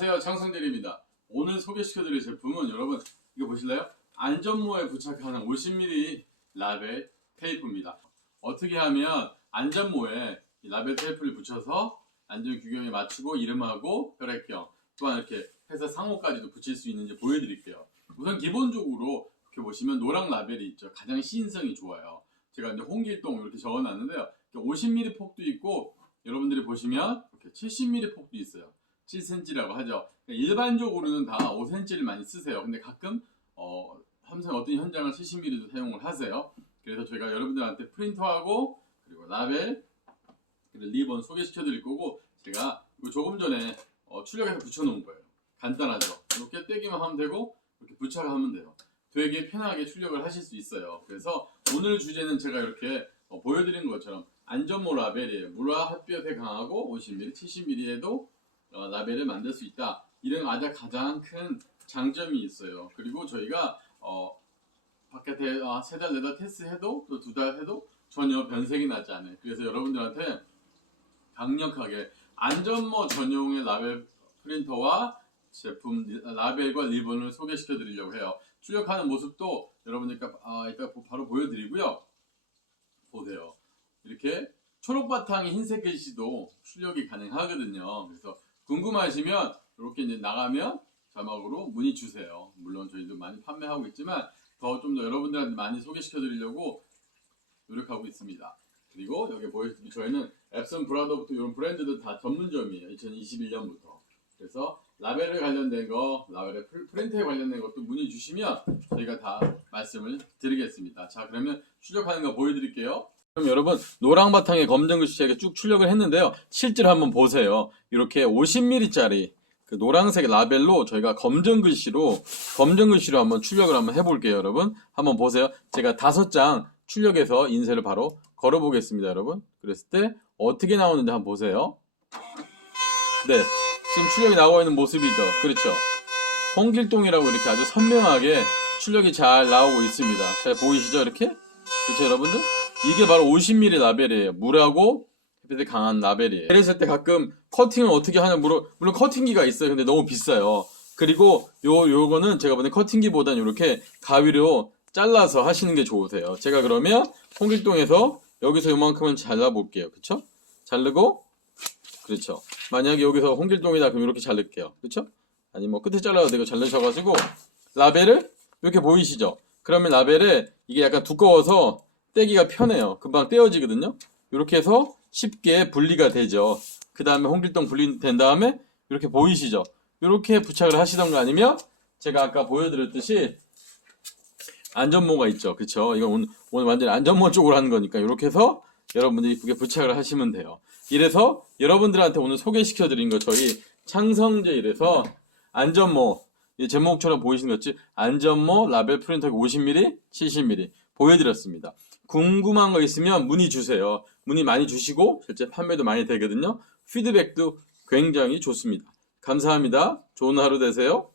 안녕하세요. 창성재입니다. 오늘 소개시켜드릴 제품은 여러분 이거 보실래요? 안전모에 부착하는 50mm 라벨 테이프입니다. 어떻게 하면 안전모에 이 라벨 테이프를 붙여서 안전 규격에 맞추고 이름하고 혈액형 또한 이렇게 회사 상호까지도 붙일 수 있는지 보여드릴게요. 우선 기본적으로 이렇게 보시면 노랑 라벨이 있죠. 가장 시인성이 좋아요. 제가 이제 홍길동 이렇게 적어놨는데요. 50mm 폭도 있고 여러분들이 보시면 이렇게 70mm 폭도 있어요 7cm라고 하죠. 그러니까 일반적으로는 다 5cm를 많이 쓰세요. 근데 가끔 어, 삼성 어떤 현장을 70mm도 사용을 하세요. 그래서 저희가 여러분들한테 프린터하고 그리고 라벨 그리고 리본 소개시켜 드릴 거고 제가 조금 전에 어, 출력해서 붙여놓은 거예요. 간단하죠. 이렇게 떼기만 하면 되고 이렇게 부착하면 돼요. 되게 편하게 출력을 하실 수 있어요. 그래서 오늘 주제는 제가 이렇게 어, 보여드린 것처럼 안전모 라벨이에요. 물화 햇볕에 강하고 50mm, 70mm에도 어, 라벨을 만들 수 있다. 이런 아주 가장 큰 장점이 있어요. 그리고 저희가 어, 바깥에 아, 세달 네 달 테스트해도 또 두 달 해도 전혀 변색이 나지 않아요. 그래서 여러분들한테 강력하게 안전모 전용의 라벨 프린터와 제품 리- 라벨과 리본을 소개시켜 드리려고 해요. 출력하는 모습도 여러분들께 아, 이따 보- 바로 보여드리고요. 보세요. 이렇게 초록 바탕이 흰색 글씨도 출력이 가능하거든요. 그래서 궁금하시면 이렇게 이제 나가면 자막으로 문의 주세요. 물론 저희도 많이 판매하고 있지만 더 좀 더 여러분들한테 많이 소개시켜 드리려고 노력하고 있습니다. 그리고 여기 보여드린 저희는 앱슨 브라더부터 이런 브랜드들 다 전문점이에요. 2021년부터. 그래서 라벨에 관련된 거, 프리- 프린트에 관련된 것도 문의 주시면 저희가 다 말씀을 드리겠습니다. 자, 그러면 출력하는 거 보여드릴게요. 그럼 여러분 노랑 바탕에 검정 글씨 제가 쭉 출력을 했는데요. 실제로 한번 보세요. 이렇게 50mm짜리 그 노란색 라벨로 저희가 검정 글씨로 검정 글씨로 한번 출력을 한번 해볼게요, 여러분. 한번 보세요. 제가 다섯 장 출력해서 인쇄를 바로 걸어보겠습니다, 여러분. 그랬을 때 어떻게 나오는지 한번 보세요. 네, 지금 출력이 나오고 있는 모습이죠. 그렇죠. 홍길동이라고 이렇게 아주 선명하게 출력이 잘 나오고 있습니다. 잘 보이시죠, 이렇게? 그렇죠, 여러분들? 이게 바로 50mm 라벨이에요. 물하고 햇빛에 강한 라벨이에요. 그랬을 때 가끔 커팅을 어떻게 하냐 물론 물론 커팅기가 있어요. 근데 너무 비싸요. 그리고 요 요거는 제가 보는 커팅기보다는 이렇게 가위로 잘라서 하시는 게 좋으세요. 제가 그러면 홍길동에서 여기서 요만큼은 잘라 볼게요. 그렇죠? 자르고 그렇죠. 만약에 여기서 홍길동이다 그럼 이렇게 자를게요. 그렇죠? 아니 뭐 끝에 잘라도 되고 잘르셔 가지고 라벨을 이렇게 보이시죠? 그러면 라벨에 이게 약간 두꺼워서 떼기가 편해요. 금방 떼어지거든요. 이렇게 해서 쉽게 분리가 되죠. 그 다음에 홍길동 분리된 다음에 이렇게 보이시죠? 이렇게 부착을 하시던가 아니면 제가 아까 보여드렸듯이 안전모가 있죠. 그쵸? 이건 오늘, 오늘 완전 안전모 쪽으로 하는 거니까 이렇게 해서 여러분들이 이쁘게 부착을 하시면 돼요. 이래서 여러분들한테 오늘 소개시켜 드린 거 저희 창성제 이래서 안전모 이 제목처럼 보이시는 거지 안전모 라벨 프린터 50mm, 70mm 보여드렸습니다. 궁금한 거 있으면 문의 주세요. 문의 많이 주시고 실제 판매도 많이 되거든요. 피드백도 굉장히 좋습니다. 감사합니다. 좋은 하루 되세요.